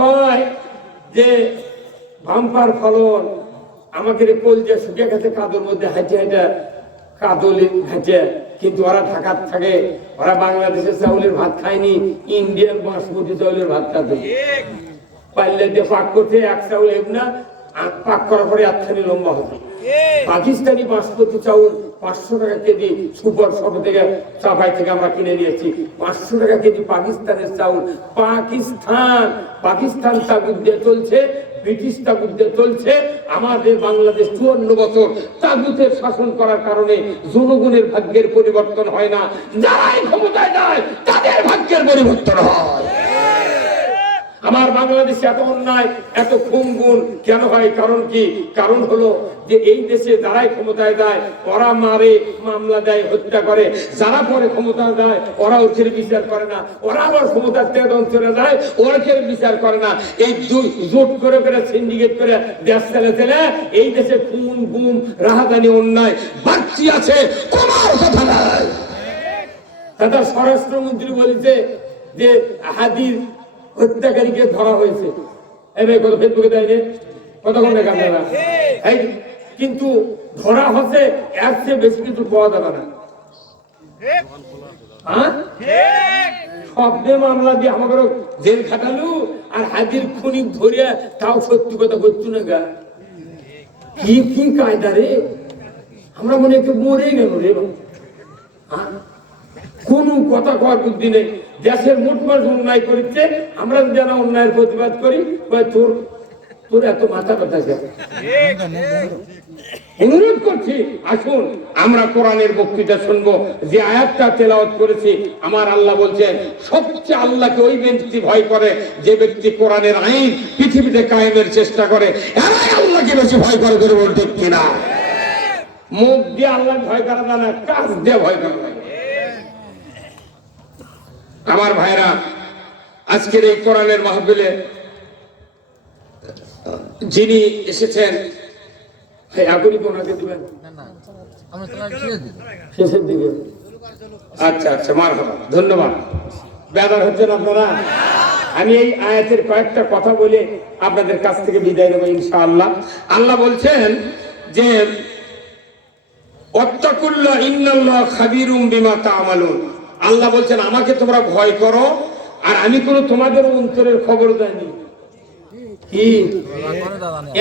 কয় যে বাম্পার ফলন, আমাকে কলজা শুকিয়ে গেছে কাদর মধ্যে হাঁটে হাঁটে কাদলে হাঁটে, কিন্তু ওরা ঢাকার থাকে, ওরা বাংলাদেশের চাউলের ভাত খায়নি, ইন্ডিয়ান বাসমতি চাউলের ভাত খাবে। পাল্লে দিয়ে পাক করতে এক চাউল না, পাক করার পরে একখানি লম্বা হবে। পাকিস্তানি বাসমতি চাউল 500 টাকা কেজি, সুপার শপ থেকে চাপাই থেকে আমরা কিনে নিয়েছি 500 টাকা কেজি পাকিস্তানের চাউল। পাকিস্তান তাগুদ দিয়ে চলছে, ব্রিটিশ তাগুদ দিয়ে চলছে। আমাদের বাংলাদেশ 54 বছর তাগুতের শাসন করার কারণে জনগণের ভাগ্যের পরিবর্তন হয় না, যারাই ক্ষমতায় যায় তাদের ভাগ্যের পরিবর্তন হয়। আমার বাংলাদেশে এত অন্যায়, এত খুন কেন হয়? কারণ কি? কারণ হলো যে এই দেশে যারাই ক্ষমতায় যায় ওরা মারে, মামলা দেয়, হত্যা করে। যারা পরে ক্ষমতায় যায় ওরা ওর বিচার করে না, ওরা আবার ক্ষমতার তেদন চলে যায়, ওর বিচার করে না। এই জোট করে করে সিন্ডিকেট করে দেশ চলে এই দেশে খুন গুম রাহাজানি অন্যায় বাড়তি আছে, কমার কথা নাই। দাদা স্বরাষ্ট্রমন্ত্রী বলেছে যে হাদির হত্যাকারীকে ধরা হয়েছে, কত ফেসবুকে দেয়নি, কতক্ষণ দেখা যাবে না, কিন্তু ধরা হচ্ছে, এর চেয়ে বেশি কিছু পাওয়া যাবে না। শব্দে মামলা দিয়ে আমাকে জেল খাটালু, আর হাজির খুনি ধরিয়া তাও সত্যি কথা করছু না গা। কি কি কায়দা রে, আমরা মনে একটু মরে গেল রে। কোন কথা কর বুদ্ধি নেই। দেশের মোটমাট অন্যায় করেছে, আমরা যেন অন্যায়ের প্রতিবাদ করি, তোর তোর এত মাথা কথা। অনুরোধ করছি আসুন আমরা কোরআনের বক্তৃতা শুনবো। যে আয়াতটা তেলাওয়াত করেছি, আমার আল্লাহ বলছেন সবচেয়ে আল্লাহকে ওই ব্যক্তি ভয় করে যে ব্যক্তি কোরআনের আইন পৃথিবীতে কায়েমের চেষ্টা করে। এরাই আল্লাহকে বেশি ভয় করে, করে বল ঠিক কিনা? মুখ দিয়ে আল্লাহ ভয় করা যায় না, কাজ দিয়ে ভয় করা যায়। আমার ভাইরা, আজকের এই কোরআনের মাহফিলে যিনি এসেছেন, আচ্ছা আচ্ছা, মারহাবা, ধন্যবাদ। বেদার হচ্ছেন আপনারা। আমি এই আয়াতের কয়েকটা কথা বলে আপনাদের কাছ থেকে বিদায় নেব ইনশাআল্লাহ। আল্লাহ বলছেন যে ওয়াত্তাকুল্লাহ ইন্নাল্লাহ খাবীরুম বিমা তা'মালুন। আল্লাহ বলছেন আমাকে তোমরা ভয় করো, আর আমি কোনো তোমাদের অন্তরের খবর জানি। কি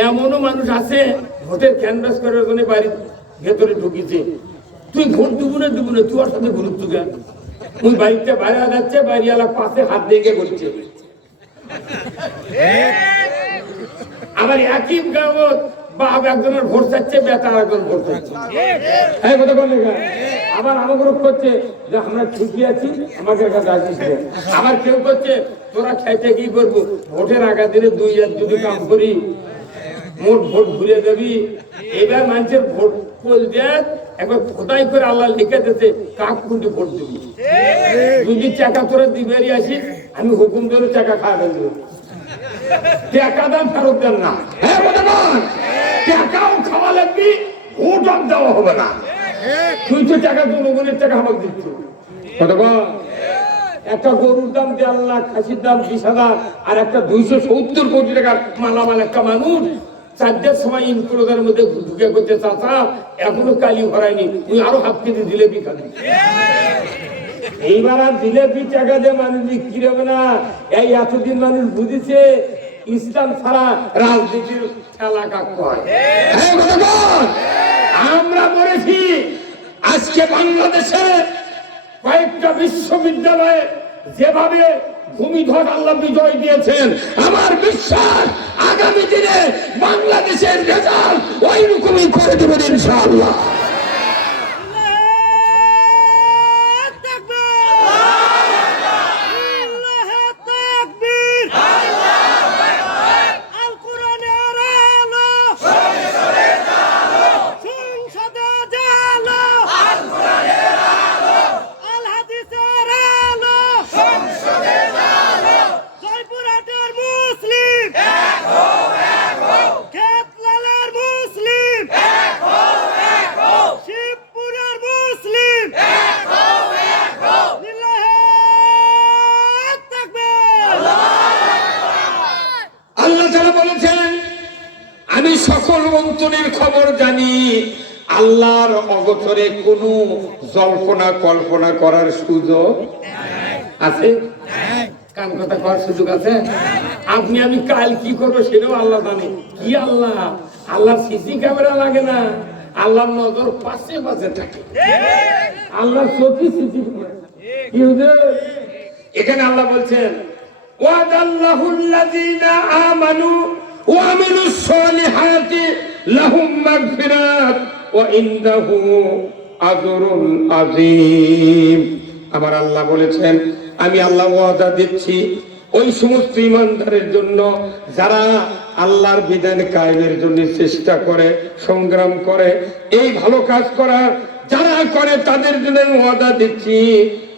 এমনও মানুষ আছে ভোটের ক্যানভাস করার জন্য বাড়ির ভেতরে ঢুকিছে, তুই ভোট দেবো না, তুই ওর সাথে ঘুরুচ্ছু গা। তুই বাড়িতে বাইরে যাচ্ছে, বাড়িওয়ালা পাশে হাত দিয়ে করছে। আবার একই গ্রামত বাপ একজনের ভোট চাচ্ছে, বেটা একজন ভোট চাচ্ছে। আবার আমাকে করছে যে আমরা ঠিকই আছি, আমাকে কাছে আসিস। আবার কেউ করছে তোরা খাইতে কি করবো, ভোটের আগা দিনে 2 আর যদি কাম করি মোট ভোট ভুলে যাবি। এবার মানুষের ভোট পোল দেয় একবার খোদাই করে আল্লাহ লিখে দিতে কাক কোনটি ভোট দিবি। যদি টাকা তোরা দিবে আসিস, আমি হুকুম ধরে টাকা খাওয়া দেবো। টাকা দাম ফেরত দেন না, টাকাও খাওয়া লাগবি, ভোট দেওয়া হবে না। তুই তো টাকা জনগণের টাকা আমাকে দিচ্ছ। একটা গরুর দাম 1.5 লাখ, খাসির দাম 20,000, আর একটা 270 কোটি টাকার মালামাল একটা মানুষ 4টার সময় ইনক্লোজার মধ্যে ঢুকে করতে চাচা এখনো কালি ভরায়নি, তুই আরো হাফ কেজি জিলেপি খাবি। এইবার আর জিলেপি টাকা দিয়ে মানুষ বিক্রি হবে না। এই এতদিন মানুষ বুঝেছে ইসলাম ছাড়া রাজনীতির খেলা কাক হয়। আমরা বলেছি আজকে বাংলাদেশে কয়েকটা বিশ্ববিদ্যালয়ে যেভাবে ভূমিধর আল্লাহ বিজয় দিয়েছেন, আমার বিশ্বাস আগামী দিনে বাংলাদেশের রেজাল্ট ওই রকমই করে দেবেন ইনশাআল্লাহ। সকল অন্তরের খবর জানি। আল্লাহর অগোচরে কোনো জল্পনা কল্পনা করার সুযোগ আছে? কান কথা করার সুযোগ আছে? আপনি আমি কাল কি করবো সেটাও আল্লাহ জানে। কি আল্লাহ? আল্লাহর সিসি ক্যামেরা লাগে না, আল্লাহর নজর পাশে পাশে থাকে। আল্লাহর চোখে সিসি ক্যামেরা। এখানে আল্লাহ বলছেন ওয়াদাল্লাহুল্লাযীনা আমানু ওয়া আমিলুস সালিহাতি লাহুম মাগফিরাত ওয়া ইনদাহু আজরুন আযীম। আমার আল্লাহ বলেছেন আমি আল্লাহ ওয়াদা দিচ্ছি ওই সমস্ত ঈমানদারের জন্য যারা আল্লাহর বিধান কায়েমের জন্য চেষ্টা করে, সংগ্রাম করে, এই ভালো কাজ করার যারা করে তাদের জন্য ওয়াদা দিচ্ছি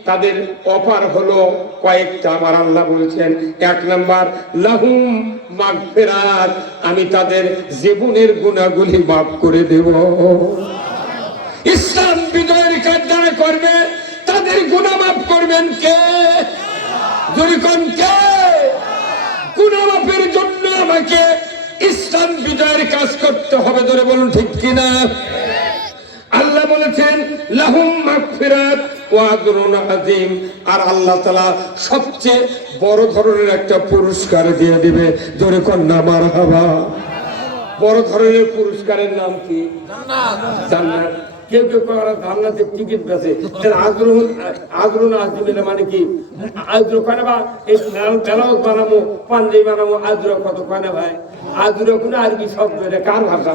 তাদের অফার হলো কয়েকটা। আমার আল্লাহ বলছেন 1 নাম্বার লাহুম মাগফিরাত, আমি তাদের জীবনের গুনাহগুলি মাফ করে দেব। ইসলাম বিজয়ের কাজ যারা করবে তাদের গুনাহ মাফ করবেন কে? যদি কোন কে? গুনাহ মাফের জন্য আমাকে ইসলাম বিজয়ের কাজ করতে হবে। ধরে বলুন ঠিক কিনা? আল্লাহ বলেছেন লাহুম মাগফিরাত ওয়া আজরুন আযীম, আর আল্লাহ তাআলা সবচেয়ে বড় ধরনের একটা পুরস্কার দিয়ে দিবে। জোরে কন্যা মারহাবা। বড় ধরনের পুরস্কারের নাম কি? জান্নাত। জান্নাত। কেউ কেউ জান্নাতের টিকিট বেচে। আজরুন আযীম মানে কি? আজর কয়না বা এই ব্লাউজ বানাবো, পাঞ্জাবি বানাবো, আজর কত কয়না ভাই? আজর কোন আরবি শব্দ, এটা কার ভাষা?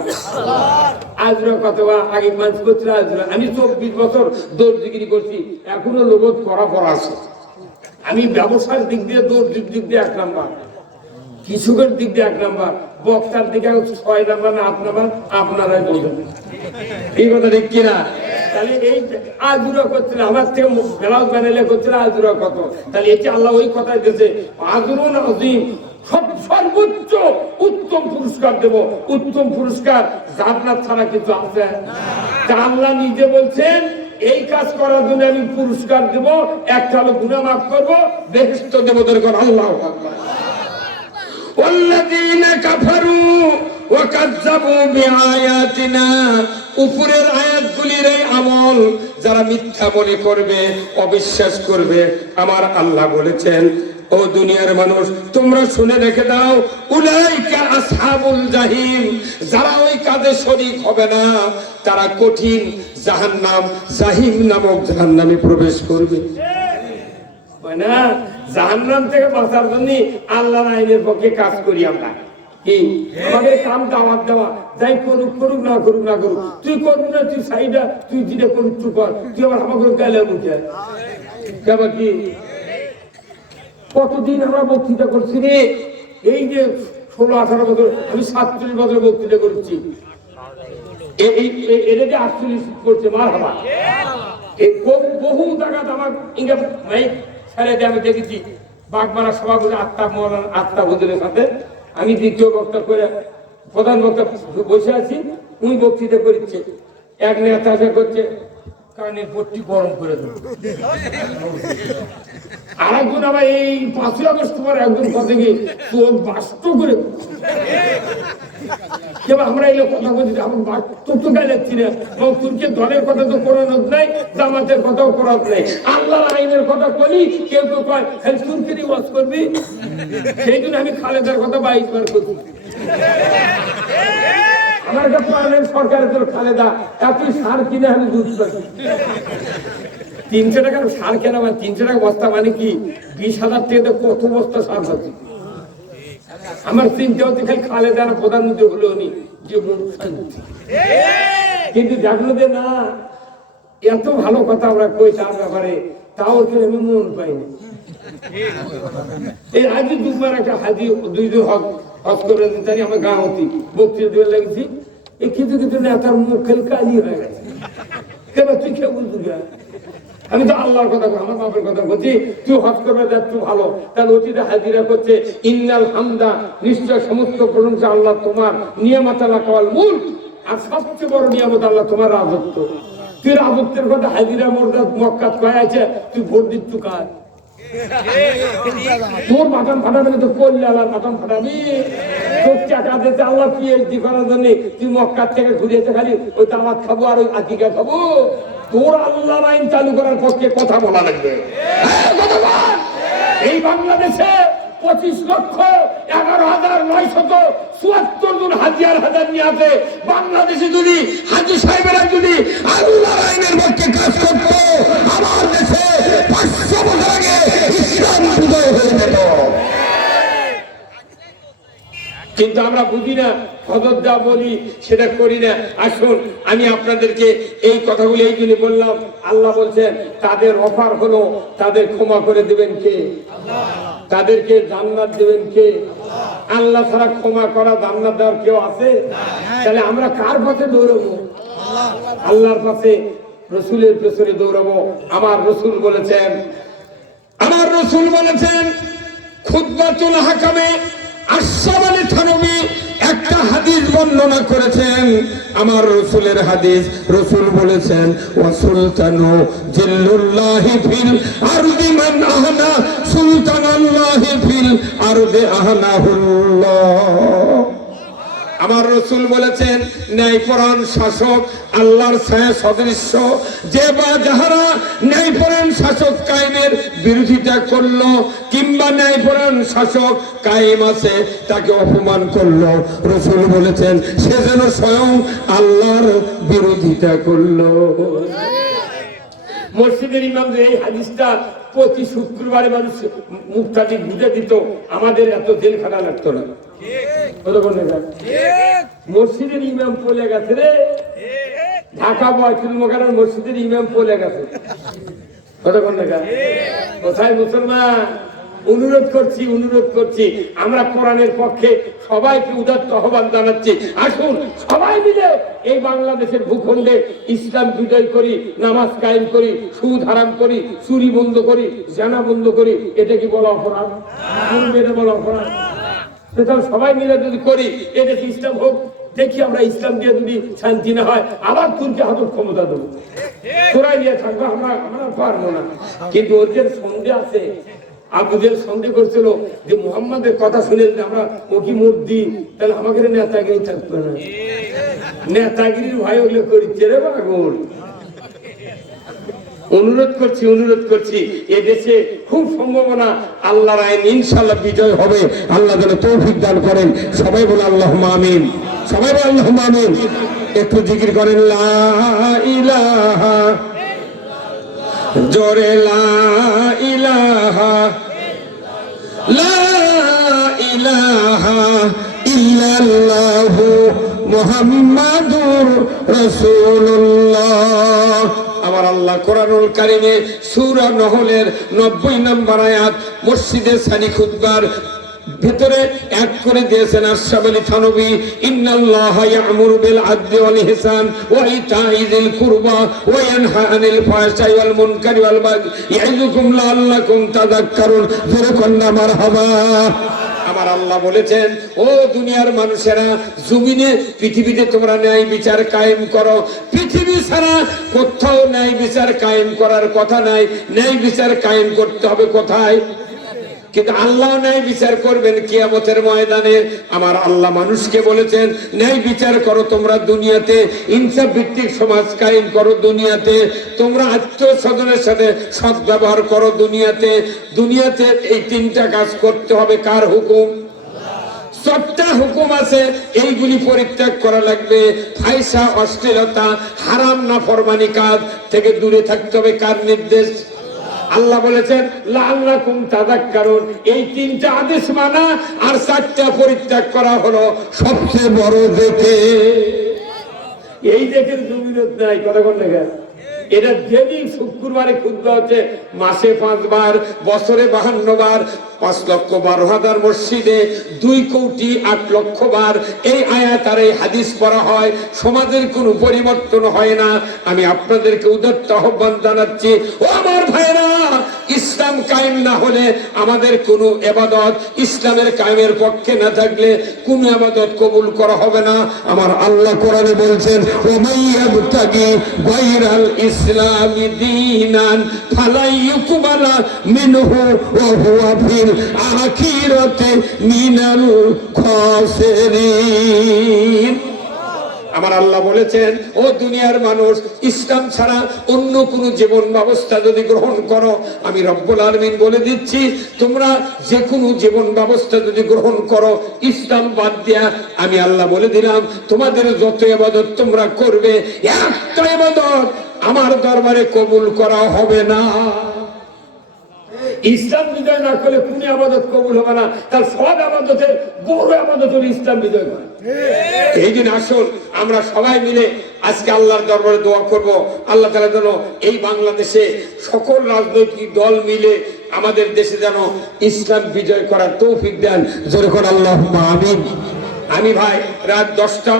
আজর কত বা আগে মানুষ করছিল আজর। আমি 24 বছর দর্জিগিরি করছি, এখনো লোগত করা পড়া আছে। আমি ব্যবসার দিক দিয়ে দর্জির দিক দিয়ে 1 নাম্বার, কৃষকের দিক দিয়ে 1 নাম্বার, বক্তার দিকে 6 নাম্বার না 8 নাম্বার আপনারাই বলবেন। এই কথা ঠিক কিনা? তাহলে এই আজুরা করছিল আমার থেকে ব্লাউজ বানাইলে করছিল আজুরা কত? তাহলে এটি আল্লাহ ওই কথাই দিয়েছে আজরুন আযীম, সর্বোচ্চ উত্তম পুরস্কার দেব। উত্তম পুরস্কার জান্নাত ছাড়া কিছু আছে? তা আল্লাহ নিজে বলছেন এই কাজ করার জন্য আমি পুরস্কার দেব। একটা হলো গুনাহ মাফ করবো, বেহেশত দেব। দরকার আল্লাহু আকবার। ওয়াল্লাযীনা কাফারু ওয়া কাযযাবু বিআয়াতিনা, উপরের আয়াতগুলির এই আমল যারা মিথ্যা মনে করবে, অবিশ্বাস করবে, আমার আল্লাহ বলেছেন ও দুনিয়ার মানুষ তোমরা শুনে রেখে দাও, উলাইকা আসহাবুল জাহিম, যারা ওই কাজে শরীক হবে না তারা কঠিন জাহান্নাম, জাহিম নামক জাহান্নামে প্রবেশ করবে। না, জাহান্নাম থেকে বাঁচার জন্য আল্লাহর আইনের পক্ষে কাজ করি আমরা। কি আমাদের কাম দাওয়াত দেওয়া, যাই করুক করুক না করুক না করুক, তুই করবি না, তুই সাইডা, তুই যেটা করুক তুই কর, তুই আবার আমাকে গালে মুখে কেমন কি? কতদিন আমরা বক্তৃতা করছি রে? এই যে 16-18 বছর, আমি 37 বছর বক্তৃতা করছি। এটা যে 48 করছে মারহাবা। এই বহু জায়গা আমার ইংরেজি ছেড়ে দিয়ে আমি দেখেছি বাগমারা সভাপতি আত্মা হুজুরের সাথে আমি দ্বিতীয় বক্তা করে প্রধান বক্তা বসে আছি, উনি বক্তৃতা করছে। এক নেতা করছে কানের পট্টি গরম করে দেব, আর একজন আবার এই 5ই আগস্ট পর একজন কথা গিয়ে চোখ বাস্ত করে আমরা এই কথা বলছি, আমার তোর তো গায়ে যাচ্ছি না, এবং তুর্কি দলের কথা তো করানোর নাই, জামাতের কথাও করার নাই, আল্লাহর আইনের কথা বলি। কেউ কেউ কয় খালি তুর্কিরই ওয়াজ করবি। সেই জন্য আমি খালেদার কথা 22 বার করছি। আমার কাছে সরকারের তোর খালেদা এত সার কিনে আমি দুধ পাচ্ছি 300 টাকার সার কেনা, মানে 300 টাকা বস্তা, মানে কি 20,000 টাকা কত বস্তা সার পাচ্ছি। আমার চিন্তা হচ্ছে খালি খালেদার প্রধানমন্ত্রী হলেও নি জীবন শান্তি। কিন্তু জানলো যে না, এত ভালো কথা আমরা কই তার ব্যাপারে, তাও আমি মন পাইনি। এই আজ দুবার একটা হাজি 2 হজ করে জানি আমার গাঁ হতি বক্তৃতা দিয়ে লাগছি। এই কিছু কিছু নেতার মুখ খেলে কালি হয়ে গেছে। কেন তুই কে বুঝবি? আমি তো আল্লাহর কথা, আমার বাপের কথা বলছি। তুই হজ করবে যাচ্ছ ভালো, তাহলে অতীতে হাজিরা করছে ইন্নাল হামদা, নিশ্চয় সমস্ত প্রশংসা আল্লাহ তোমার, নিয়ামত আল্লাহ কাওয়াল মুলক, আর সবচেয়ে বড় নিয়ামত আল্লাহ তোমার রাজত্ব। তুই রাজত্বের কথা হাজিরা মোরদা মক্কাত কয়ে আছে, তুই ভোট দিচ্ছ কার? তোর বাটন ফাটাবে তো করলে আল্লাহ বাটন ফাটাবি। তোর টাকা দিতে আল্লাহ পিএইচডি করার জন্য তুই মক্কার থেকে ঘুরিয়েছে খালি ওই দাওয়াত খাবো আর ওই আকিকা খাবো। তোর আল্লাহর আইন চালু করার পক্ষে কথা বলা লাগবে। এই বাংলাদেশে 25,11,974 জন হাজির নিয়ে আছে। বাংলাদেশে যদি হাজি সাহেবেরা যদি আল্লাহর আইনের পক্ষে কাজ করতো, আমার দেশে 500 বছর আগে ইসলাম উদয় হয়ে যেত। কিন্তু আমরা বুঝি না, হযরত যা বলি সেটা করি না। আসুন আমি আপনাদেরকে এই কথাগুলো এই জন্য বললাম, আল্লাহ বলছেন তাদের অফার হলো তাদের ক্ষমা করে দেবেন কে? তাদেরকে জান্নাত দেবেন কে? আল্লাহ ছাড়া ক্ষমা করা জান্নাত দেওয়ার কেউ আছে? তাহলে আমরা কার পথে দৌড়াবো? আল্লাহর পথে, রসুলের পেছনে দৌড়াবো। আমার রসুল বলেছেন খুতবাতুল হাকামে আশরাফ আলী থানভী একটা হাদিস বর্ণনা করেছেন। আমার রসুলের হাদিস, রসুল বলেছেন ওয়া সুলতানু জিল্লুল্লাহি ফিল আরদি মান আহনা সুলতানাল্লাহি ফিল আরদি আহনাহুল্লাহ। আমার রসুল বলেছেন ন্যায়পরায়ণ শাসক আল্লাহর ছায়া সদৃশ্য। যে বা যাহারা ন্যায়পরায়ণ শাসক কায়েমের বিরোধিতা করলো কিংবা ন্যায়পরায়ণ শাসক কায়েম আছে তাকে অপমান করলো, রসুল বলেছেন সে যেন স্বয়ং আল্লাহর বিরোধিতা করলো। মসজিদের ইমাম এই হাদিসটা প্রতি শুক্রবারে মানুষ মুখটাকে বুঝে দিত, আমাদের এত জেল খাটা লাগতো না। মসজিদের ইমাম পলে গেছে রে, ঢাকা বয়তুল মোকাররম মসজিদের ইমাম পলে গেছে। কোথায় মুসলমান? অনুরোধ করছি আমরা কোরআনের পক্ষে সবাইকে উদাত্ত আহ্বান জানাচ্ছি। আসুন সবাই মিলে এই বাংলাদেশের ভূখণ্ডে ইসলাম বিজয় করি, নামাজ কায়েম করি, সুদ হারাম করি, চুরি বন্ধ করি, জানা বন্ধ করি। এটা কি বলা অপরাধ? এটা বলা অপরাধ? সেটাও সবাই মিলে যদি করি, এটা কি ইসলাম হোক? দেখি আমরা ইসলাম দিয়ে যদি শান্তি না হয় আবার তুলকে হাতের ক্ষমতা দেবো, তোরাই নিয়ে থাকবো, আমরা পারবো না। কিন্তু ওদের সন্দেহ আছে। আবুদের সন্দেহ করছিল যে মুহাম্মাদের কথা শুনে আমরা ও কি মুর্দি, তাহলে আমাকে নেতাগিরি থাকবে না। নেতাগিরির ভয় ওগুলো করিচ্ছে রে বাগুন। অনুরোধ করছি এদেশে খুব সম্ভাবনা আল্লাহর আইন ইনশাআল্লাহ বিজয় হবে। আল্লাহ যেন তৌফিক দান করেন। সবাই বলে আল্লাহুম্মা আমিন, সবাই বলে আল্লাহুম্মা আমিন। একটু জিকির করেন লা ইলাহা, জোরে লা ইলাহা, লা ইলাহা ইল্লাল্লাহু মুহাম্মাদুর রাসূলুল্লাহ। আমার আল্লাহ কোরআনুল কারীমে সূরা নহলের 90 নম্বর আয়াত মসজিদে সানি খুতবার ভিতরে এক করে দিয়েছেন আশরাফ আলী থানভী, ইন্নাল্লাহা ইয়া'মুরু বিল আদলি ওয়াল ইহসান ওয়া ইতা'i যিল কুরবা ওয়া ইয়ানহা আনিল ফাহশাই ওয়াল মুনকারি ওয়াল বাগই ইয়া'iযুকুম লাআল্লাকুম তাযাক্কারুন। জোরে কন্যা মারহাবা। আমার আল্লাহ বলেছেন ও দুনিয়ার মানুষেরা, জমিনে পৃথিবীতে তোমরা ন্যায় বিচার কায়েম করো। পৃথিবী ছাড়া কোথাও ন্যায় বিচার কায়েম করার কথা নাই। ন্যায় বিচার কায়েম করতে হবে কোথায়? কিন্তু আল্লাহ ন্যায় বিচার করবেন কিয়ামতের ময়দানে। আমার আল্লাহ মানুষকে বলেছেন ন্যায় বিচার করো তোমরা দুনিয়াতে, ইনসাফ ভিত্তিক সমাজ কায়েম করো দুনিয়াতে, তোমরা আত্মীয়স্বজনের সাথে সদ্ব্যবহার করো দুনিয়াতে। দুনিয়াতে এই তিনটা কাজ করতে হবে। কার হুকুম? চারটা হুকুম আছে, এইগুলি পরিত্যাগ করা লাগবে। ফায়সা, অশ্লীলতা, হারাম নাফরমানি কাজ থেকে দূরে থাকতে হবে। কার নির্দেশ? আল্লাহ বলেছেন লাআল্লাকুম তাযাক্কারুন। এই তিনটা আদেশ মানা আর চারটা পরিত্যাগ করা হলো সবচেয়ে বড় দেখে। এই দেখের জমিনত নাই। কথা কোন জায়গা? এটা যেদিন শুক্রবারে খুতবা হচ্ছে, মাসে 5 বার, বছরে 52 বার, 5,12,000 মসজিদে 2,08,00,000 বার এই আয়াত আর এই হাদিস পড়া হয়। সমাজের কোনো পরিবর্তন হয় না। আমি আপনাদেরকে উদাত্ত আহ্বান জানাচ্ছি, ও আমার ভাইরা, ইসলাম কায়েম না হলে আমাদের কোনো ইবাদত ইসলামের কায়েমের পক্ষে না থাকলে কোনো ইবাদত কবুল করা হবে না। আমার আল্লাহ কোরআনে বলছেন, ওমাইয়াবতাগি গায়রাল ইসলামি দীনান ফালা ইউকবালা মিনহু ওয়া হুয়া ফিল আখিরাতি মিনাল খাসিরিন। আমার আল্লাহ বলেছেন, ও দুনিয়ার মানুষ, ইসলাম ছাড়া অন্য কোন জীবন ব্যবস্থা যদি গ্রহণ করো, আমি রব্বুল আলামিন বলে দিচ্ছি, তোমরা যে কোনো জীবন ব্যবস্থা যদি গ্রহণ করো ইসলাম বাদ দিয়া, আমি আল্লাহ বলে দিলাম তোমাদের যত ইবাদত তোমরা করবে, একটা ইবাদত আমার দরবারে কবুল করা হবে না। ইসলাম বিজয় না করলে কোন আবাদত কবুল হবে না। তার সব আবাদতের বড় আবাদত হলো ইসলাম বিজয় করা। এই দিন আসুন আমরা সবাই মিলে আজকে আল্লাহর দরবারে দোয়া করব, আল্লাহ তাআলা যেন এই বাংলাদেশে সকল রাজনৈতিক দল মিলে আমাদের দেশে যেন ইসলাম বিজয় করার তৌফিক দেন। জোরে করে আল্লাহুম্মা আমিন। আমি ভাই রাত 10টা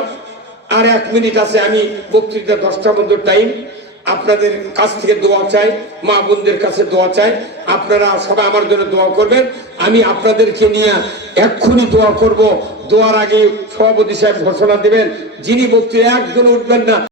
আর 1 মিনিট আছে, আমি বক্তৃতা 10টার মধ্যে টাইম, আপনাদের কাছ থেকে দোয়া চাই, মা বোনদের কাছে দোয়া চাই, আপনারা সবাই আমার জন্য দোয়া করবেন। আমি আপনাদেরকে নিয়ে এক্ষুনি দোয়া করব। দোয়ার আগে সভাপতি সাহেব ঘোষণা দিবেন, যিনি বক্তৃতা একজন উঠবেন না।